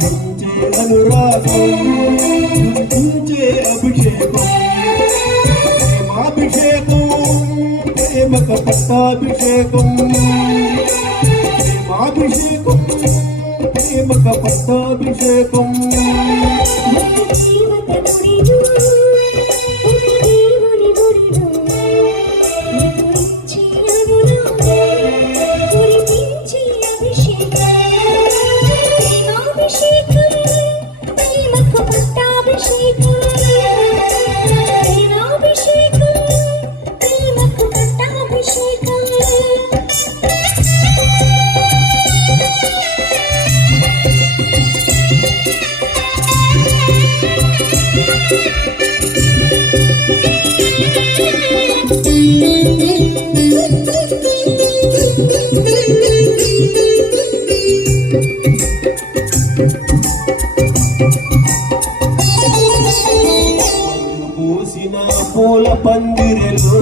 పూజే అనురాగం పూజే అభిషేకం ప్రేమాభిషేకం ప్రేమక పట్టాభిషేకం ప్రేమాభిషేకం ప్రేమక పట్టాభిషేకం పూల పందిరలో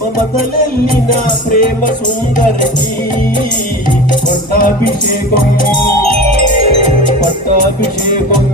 మమతలల్లిన ప్రేమ సుందరకి పట్టాభిషేకం. పట్టాభిషేకం.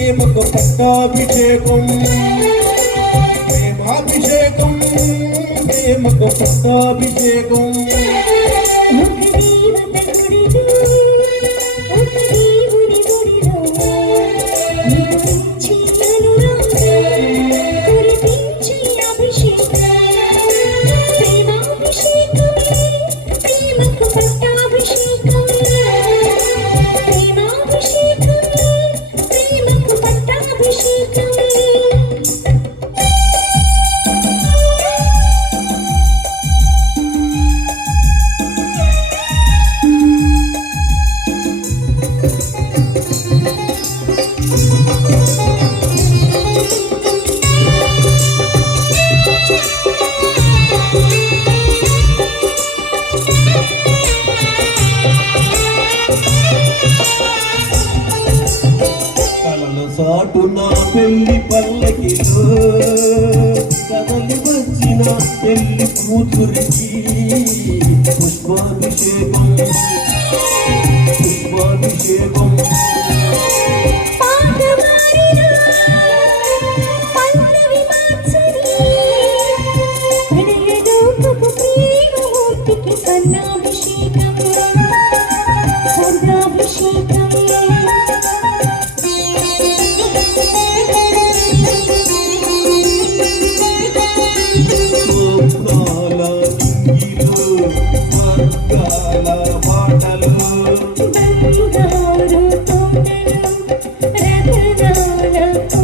ప్రేమకు పట్టాభిషేకం. ప్రేమాభిషేకం ప్రేమకు పట్టాభిషేకం. you do? కదలి వచ్చిన పెళ్లి కూతురికి పుష్పాభిషేకం పుష్పాభిషేకం కన్నాభిషేకం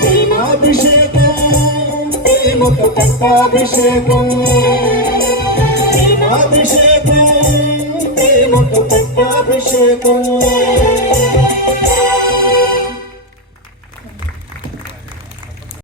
ప్రేమాభిషేకం ప్రేమాభిషేకం ప్రేమకు పట్టాభిషేకం